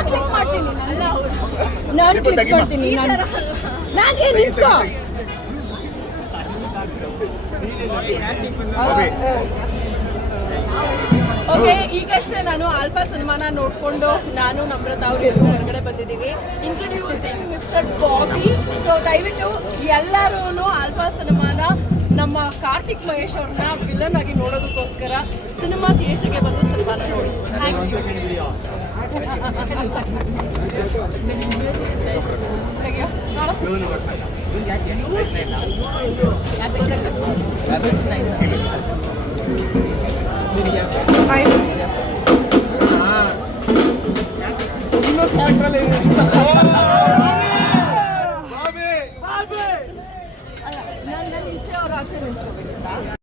ನಾನ್ click ಮಾಡ್ತೀನಿ ನಾನು click ಮಾಡ್ತೀನಿ. ನಾನು ನಿಂತ್ಕೋ. ಓಕೆ. ಈಗಷ್ಟೇ ನಾನು ಆಲ್ಫಾ ಸಿನಿಮಾನ ನೋಡ್ಕೊಂಡು ನಾನು ನಮ್ರತ ಅವರು ಎಲ್ಲರೂ ಹೊರಗಡೆ ಬಂದಿದ್ದೀವಿ. ಇಂಟ್ರೊಡ್ಯೂಸಿಂಗ್ ಮಿಸ್ಟರ್ ಬಾಬಿ ಸೊ ದಯವಿಟ್ಟು ಎಲ್ಲರೂ ಆಲ್ಫಾ ಸಿನಿಮಾನ ನಮ್ಮ ಕಾರ್ತಿಕ್ ಮಹೇಶ್ ಅವ್ರನ್ನ ವಿಲನ್ ಆಗಿ ನೋಡೋದಕ್ಕೋಸ್ಕರ ಸಿನಿಮಾ ಥಿಯೇಟರ್ಗೆ ಬಂದು 난, 난 이치어라 하는 거겠다.